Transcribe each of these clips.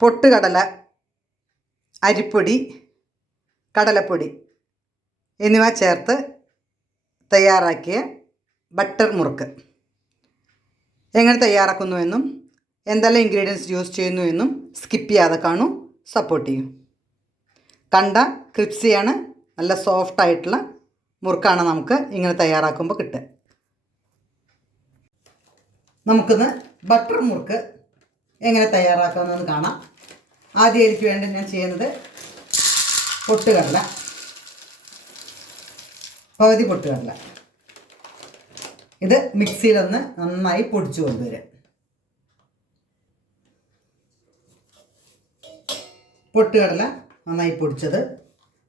പൊട്ടുകടല, അരിപ്പൊടി, കടലപ്പൊടി എന്നിവ ചേർത്ത് തയ്യാറാക്കിയ ബട്ടർ മുറുക്ക് എങ്ങനെ തയ്യാറാക്കുന്നുവെന്നും എന്തെല്ലാം ഇൻഗ്രീഡിയൻസ് യൂസ് ചെയ്യുന്നുവെന്നും സ്കിപ്പ് ചെയ്യാതെ കാണൂ, സപ്പോർട്ട് ചെയ്യൂ. കണ്ട ക്രിപ്സിയാണ്, നല്ല സോഫ്റ്റായിട്ടുള്ള മുറുക്കാണ് നമുക്ക് ഇങ്ങനെ തയ്യാറാക്കുമ്പോൾ കിട്ടുക. നമുക്കിന്ന് ബട്ടർ മുറുക്ക് എങ്ങനെ തയ്യാറാക്കാമെന്ന് കാണാം. ആദ്യം എനിക്ക് വേണ്ടി ഞാൻ ചെയ്യുന്നത് പൊട്ടുകടല, പകുതി പൊട്ടുകടല ഇത് മിക്സിയിലൊന്ന് നന്നായി പൊടിച്ചു കൊണ്ടുവരാം. പൊട്ടുകടല നന്നായി പൊടിച്ചത്,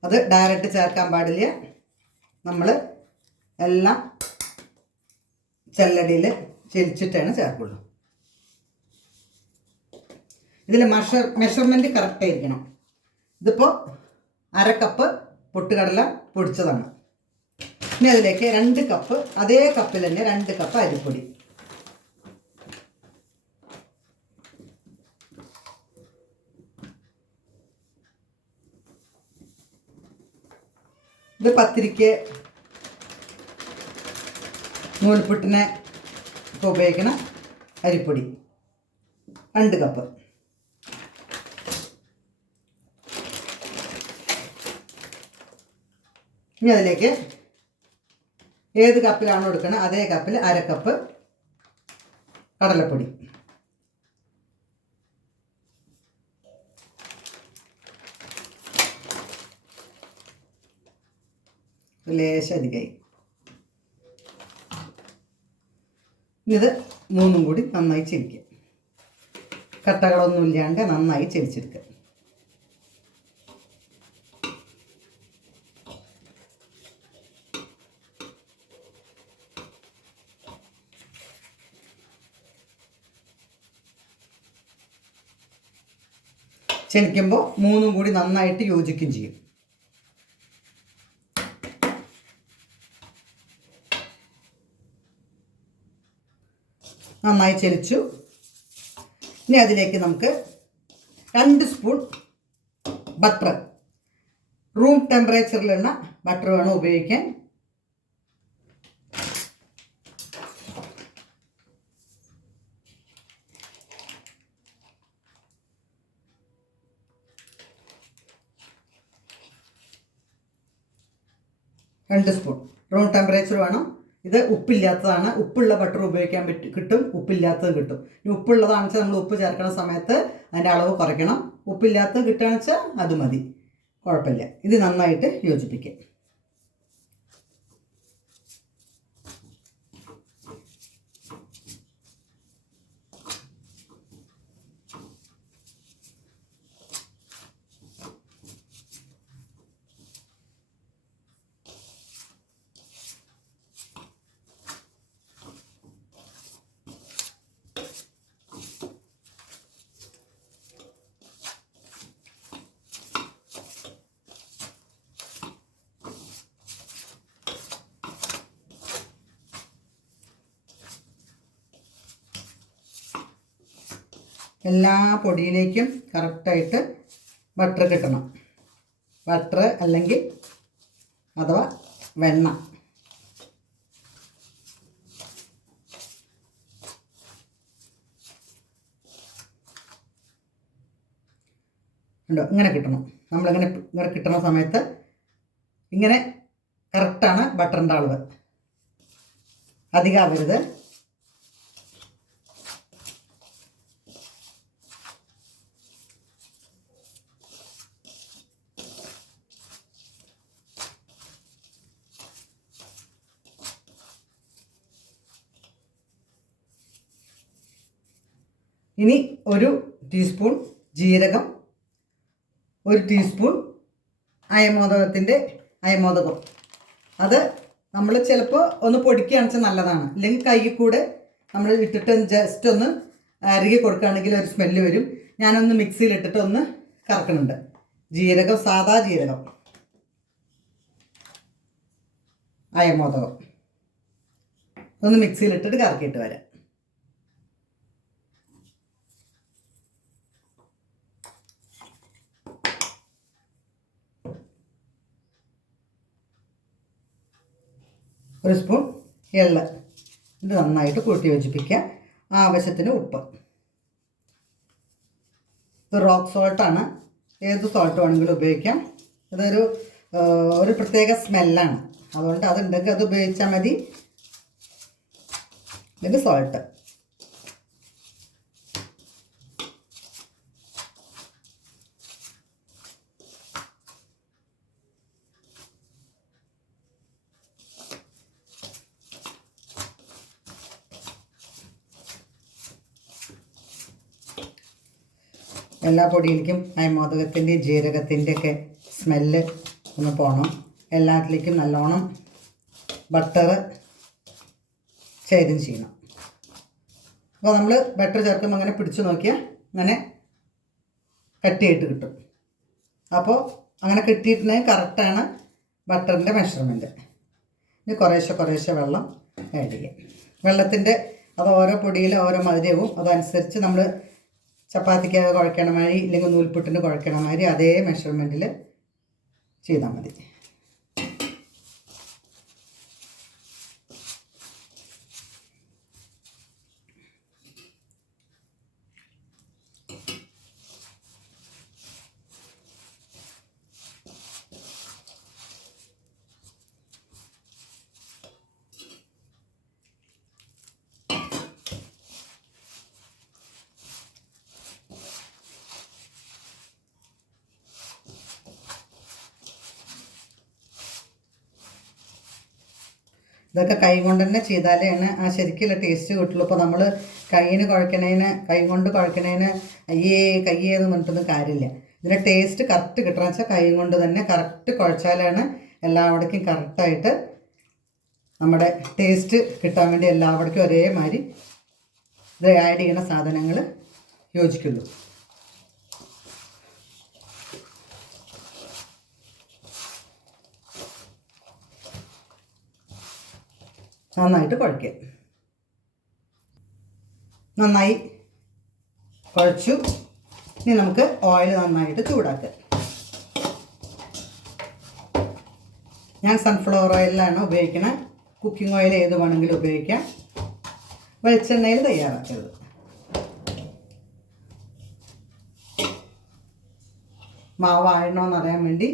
അത് ഡയറക്റ്റ് ചേർക്കാൻ പാടില്ല. നമ്മൾ എല്ലാം ചെല്ലടിയിൽ ചെരിച്ചിട്ടാണ് ചേർക്കുള്ളൂ. ഇതിൽ മെഷർമെൻറ്റ് കറക്റ്റായിരിക്കണം. ഇതിപ്പോൾ 1/2 കപ്പ് പൊട്ടുകടല പൊടിച്ചതാണ്. ഇനി അതിലേക്ക് 2 കപ്പ്, അതേ കപ്പിൽ തന്നെ 2 കപ്പ് അരിപ്പൊടി. ഇത് പത്തിരിക്ക്, നൂൽപുട്ടിനെ ഉപയോഗിക്കുന്ന അരിപ്പൊടി 2 കപ്പ്. ഇനി അതിലേക്ക് ഏത് കപ്പിലാണോ എടുക്കുന്നത് അതേ കപ്പിൽ 1/2 കപ്പ് കടലപ്പൊടി. ലേശം അധികമായി. ഇത് 3 കൂടി നന്നായി ചെരിക്കുക. കട്ടകളൊന്നും ഇല്ലാണ്ട് നന്നായി ചെരിച്ചെടുക്കുക. ചെരിക്കുമ്പോൾ 3 കൂടി നന്നായിട്ട് യോജിക്കുകയും ചെയ്യും. നന്നായി ചെരിച്ചു. ഇനി അതിലേക്ക് നമുക്ക് 2 സ്പൂൺ ബട്ടർ, റൂം ടെമ്പറേച്ചറിലുള്ള ബട്ടർ വേണം ഉപയോഗിക്കാൻ. രണ്ട് സ്പൂൺ റൂം ടെമ്പറേച്ചർ വേണം. ഇത് ഉപ്പില്ലാത്തതാണ്. ഉപ്പുള്ള ബട്ടർ ഉപയോഗിക്കാൻ കിട്ടും, ഉപ്പില്ലാത്തതും കിട്ടും. ഇനി ഉപ്പുള്ളതാണെന്ന് വെച്ചാൽ നമ്മൾ ഉപ്പ് ചേർക്കുന്ന സമയത്ത് അതിൻ്റെ അളവ് കുറയ്ക്കണം. ഉപ്പില്ലാത്തത് കിട്ടുകയാണെന്ന് വെച്ചാൽ അത് മതി, കുഴപ്പമില്ല. ഇത് നന്നായിട്ട് യോജിപ്പിക്കുക. എല്ലാ പൊടിയിലേക്കും കറക്റ്റായിട്ട് ബട്ടർ കിട്ടണം. ബട്ടർ അല്ലെങ്കിൽ അഥവാ വെണ്ണ. ഉണ്ടോ? ഇങ്ങനെ കിട്ടണം. നമ്മളിങ്ങനെ കിട്ടുന്ന സമയത്ത് ഇങ്ങനെ കറക്റ്റാണ് ബട്ടറിൻ്റെ അളവ്. അധികം ആവരുത്. ഇനി 1 ടീസ്പൂൺ ജീരകം, 1 ടീസ്പൂൺ അയമോദകം. അത് നമ്മൾ ചിലപ്പോൾ ഒന്ന് പൊടിക്കുകയാണെന്ന് വെച്ചാൽ നല്ലതാണ്. അല്ലെങ്കിൽ കൈയിൽ കൂടെ നമ്മൾ ഇട്ടിട്ട് ജസ്റ്റ് ഒന്ന് അരികെ കൊടുക്കുകയാണെങ്കിൽ ഒരു സ്മെല്ല് വരും. ഞാനൊന്ന് മിക്സിയിലിട്ടിട്ട് ഒന്ന് കറക്കുന്നുണ്ട്. ജീരകം, സാദാ ജീരകം, അയമോദകം ഒന്ന് മിക്സിയിലിട്ടിട്ട് കറക്കിയിട്ട് വരാം. 1 സ്പൂൺ എള്ള്. ഇത് നന്നായിട്ട് കൂട്ടി യോജിപ്പിക്കുക. ആവശ്യത്തിന് ഉപ്പ്. ഇത് റോക്ക് സോൾട്ടാണ്. ഏത് സോൾട്ട് വേണമെങ്കിലും ഉപയോഗിക്കാം. ഒരു പ്രത്യേക സ്മെല്ലാണ്, അതുകൊണ്ട് അതുണ്ടെങ്കിൽ അത് ഉപയോഗിച്ചാൽ മതി. ഇത് സോൾട്ട്. എല്ലാ പൊടിയിലേക്കും അയമോദകത്തിൻ്റെയും ജീരകത്തിൻ്റെയൊക്കെ സ്മെല്ല് ഒന്ന് പോകണം. എല്ലാത്തിലേക്കും നല്ലോണം ബട്ടർ ചേരും ചെയ്യണം. അപ്പോൾ നമ്മൾ ബട്ടർ ചേർക്കുമ്പോൾ അങ്ങനെ പിടിച്ചു നോക്കിയാൽ അങ്ങനെ കട്ടിയായിട്ട് കിട്ടും. അപ്പോൾ അങ്ങനെ കിട്ടിയിട്ടുണ്ടെങ്കിൽ കറക്റ്റാണ് ബട്ടറിൻ്റെ മെഷർമെൻറ്റ്. ഇനി കുറേശ്ശെ വെള്ളം ആഡ് ചെയ്യാം. വെള്ളത്തിൻ്റെ അത് ഓരോ പൊടിയിൽ ഓരോ മധുരവും അതനുസരിച്ച് നമ്മൾ ചപ്പാത്തിക്ക് കുഴക്കണ മാതിരി ഇല്ലെങ്കിൽ നൂൽപുട്ടിന് കുഴക്കണ മാതിരി അതേ മെഷർമെൻറ്റിൽ ചെയ്താൽ മതി. ഇതൊക്കെ കൈ കൊണ്ട് തന്നെ ചെയ്താലാണ് ആ ശരിക്കുള്ള ടേസ്റ്റ് കിട്ടുള്ളൂ. ഇപ്പോൾ നമ്മൾ കൈ കൊണ്ട് കുഴക്കണേന് കയ്യേന്ന് പറഞ്ഞിട്ടൊന്നും കാര്യമില്ല. ഇതിൻ്റെ ടേസ്റ്റ് കറക്റ്റ് കിട്ടണമെന്ന് വെച്ചാൽ കൈ കൊണ്ട് തന്നെ കറക്റ്റ് കുഴച്ചാലാണ് എല്ലാവിടേക്കും കറക്റ്റായിട്ട് നമ്മുടെ ടേസ്റ്റ് കിട്ടാൻ വേണ്ടി എല്ലാവിടേക്കും ഒരേമാതിരി ഇത് ആഡ് ചെയ്യുന്ന സാധനങ്ങൾ യോജിക്കുള്ളൂ. നന്നായിട്ട് കുഴയ്ക്കുക. നന്നായി കുഴച്ചു. ഇനി നമുക്ക് ഓയിൽ നന്നായിട്ട് ചൂടാക്കുക. ഞാൻ സൺഫ്ലവർ ഓയിലാണ് ഉപയോഗിക്കുന്നത്. കുക്കിംഗ് ഓയിൽ ഏത് വേണമെങ്കിലും ഉപയോഗിക്കാം. വെളിച്ചെണ്ണയിൽ തയ്യാറാക്കരുത്. മാവ് ആഴണമെന്നറിയാൻ വേണ്ടി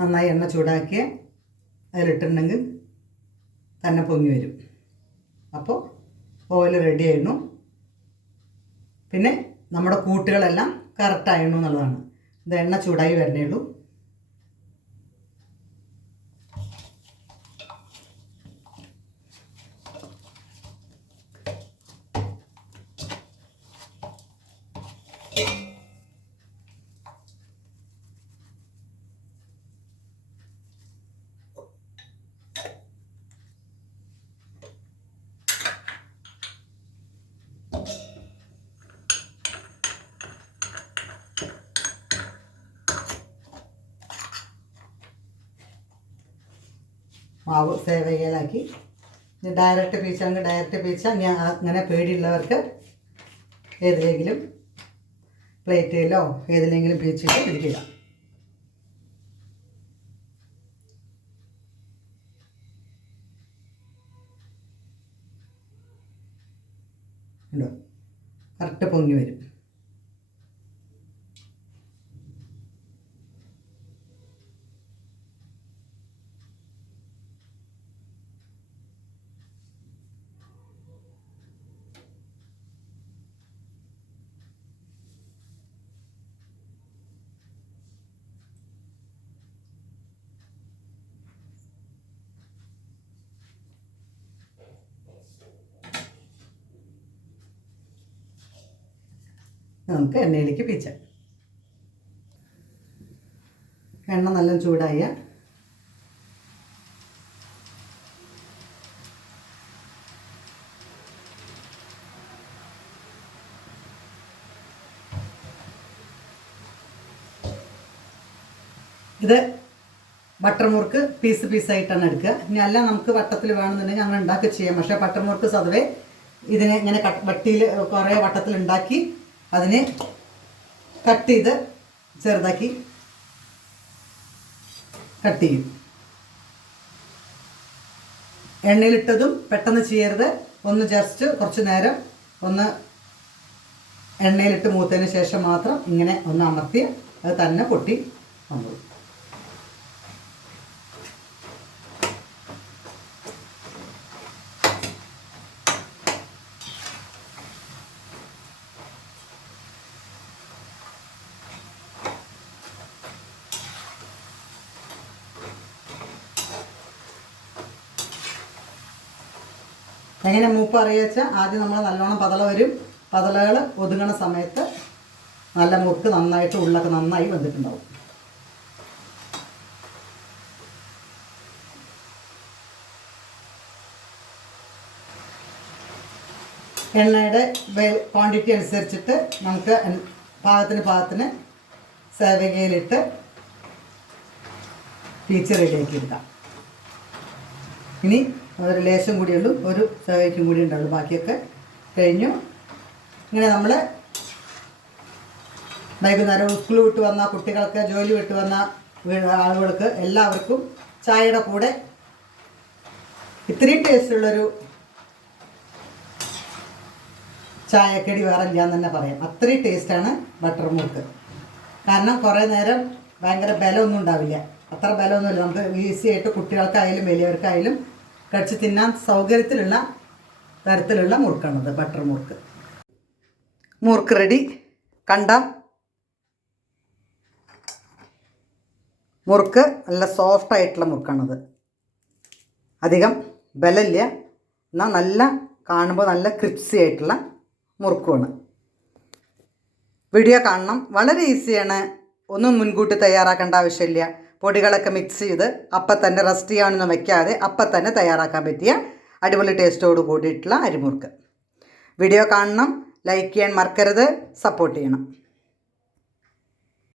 നന്നായി എണ്ണ ചൂടാക്കിയ അതിലിട്ടുണ്ടെങ്കിൽ തന്നെ പൊങ്ങി വരും. അപ്പോൾ ഓയിൽ റെഡി ആയിരുന്നു. പിന്നെ നമ്മുടെ കൂട്ടുകളെല്ലാം കറക്റ്റായിരുന്നു എന്നുള്ളതാണ്. ഇത് എണ്ണ ചൂടായി വരണേ ഉള്ളൂ. മാവ് സേവ് ചെയ്യലാക്കി ഡയറക്റ്റ് പീച്ചാണെങ്കിൽ ഡയറക്റ്റ് പീച്ചാൽ ഞാൻ അങ്ങനെ പേടിയുള്ളവർക്ക് ഏതിലെങ്കിലും പ്ലേറ്റിലോ ഏതിലെങ്കിലും പീച്ചിട്ട് പിടിക്കുക. ഉണ്ടോ? കറക്റ്റ് പൊങ്ങി വരും. നമുക്ക് എണ്ണയിലേക്ക് പീച്ചാം. എണ്ണ നല്ല ചൂടായ ഇത് ബട്ടർ മുറുക്ക് പീസായിട്ടാണ് എടുക്കുക. ഇനി അല്ല നമുക്ക് വട്ടത്തിൽ വേണമെന്നുണ്ടെങ്കിൽ അങ്ങനെ ഉണ്ടാക്കി ചെയ്യാം. പക്ഷേ ബട്ടർ മുറുക്ക് സ്വതവേ ഇതിനെ ഇങ്ങനെ വട്ടിയിൽ കുറേ വട്ടത്തിൽ ഉണ്ടാക്കി അതിനെ കട്ട് ചെയ്ത് ചെറുതാക്കി കട്ട് ചെയ്യും. എണ്ണയിലിട്ടതും പെട്ടെന്ന് ചെയ്യരുത്. ഒന്ന് ജസ്റ്റ് കുറച്ച് നേരം ഒന്ന് എണ്ണയിലിട്ട് മൂത്തതിന് ശേഷം മാത്രം ഇങ്ങനെ ഒന്ന് അമർത്തി അത് തന്നെ പൊട്ടി വന്നു. എങ്ങനെ മൂപ്പ് അറിയാച്ചാൽ ആദ്യം നമ്മൾ നല്ലോണം പതള വരും. പതളകൾ ഒതുങ്ങണ സമയത്ത് നല്ല മുറുക്ക് നന്നായിട്ട് ഉള്ളൊക്കെ നന്നായി വന്നിട്ടുണ്ടാവും. എണ്ണയുടെ ക്വാണ്ടിറ്റി അനുസരിച്ചിട്ട് നമുക്ക് പാകത്തിന് സേവകയിലിട്ട് പീച്ച് റെഡിയാക്കി എടുക്കാം. ഇനി ഒരു ലേശം കൂടിയുള്ളൂ, ഒരു സേവയ്ക്കും കൂടി ഉണ്ടാവുള്ളൂ, ബാക്കിയൊക്കെ കഴിഞ്ഞു. ഇങ്ങനെ നമ്മൾ വൈകുന്നേരം സ്കൂൾ വിട്ട് വന്ന കുട്ടികൾക്ക്, ജോലി വിട്ട് വന്ന ആളുകൾക്ക് എല്ലാവർക്കും ചായയുടെ കൂടെ ഇത്രയും ടേസ്റ്റുള്ളൊരു ചായക്കടി വേറെ ഇല്ലാന്ന് തന്നെ പറയാം. അത്രയും ടേസ്റ്റാണ് ബട്ടർ മുറുക്ക്. കാരണം കുറേ നേരം ഭയങ്കര ബലമൊന്നും ഉണ്ടാവില്ല, അത്ര ബലമൊന്നുമില്ല. നമുക്ക് ഈസി ആയിട്ട് കുട്ടികൾക്കായാലും വലിയവർക്കായാലും കഴിച്ച് തിന്നാൻ സൗകര്യത്തിലുള്ള തരത്തിലുള്ള മുറുക്കാണത് ബട്ടർ മുറുക്ക്. മുറുക്ക് റെഡി. കണ്ട മുറുക്ക് നല്ല സോഫ്റ്റായിട്ടുള്ള മുറുക്കാണത്. അധികം ബലമില്ല, എന്നാൽ നല്ല കാണുമ്പോൾ നല്ല ക്രിപ്സി ആയിട്ടുള്ള മുറുക്കുമാണ്. വീഡിയോ കാണണം. വളരെ ഈസിയാണ്, ഒന്നും മുൻകൂട്ടി തയ്യാറാക്കേണ്ട ആവശ്യമില്ല. പൊടികളൊക്കെ മിക്സ് ചെയ്ത് അപ്പം തന്നെ റെസ്റ്റ് ചെയ്യാനൊന്നും വയ്ക്കാതെ അപ്പം തന്നെ തയ്യാറാക്കാൻ പറ്റിയ അടിപൊളി ടേസ്റ്റോട് കൂടിയിട്ടുള്ള അരിമുറുക്ക്. വീഡിയോ കാണണം, ലൈക്ക് ചെയ്യാൻ മറക്കരുത്, സപ്പോർട്ട് ചെയ്യണം.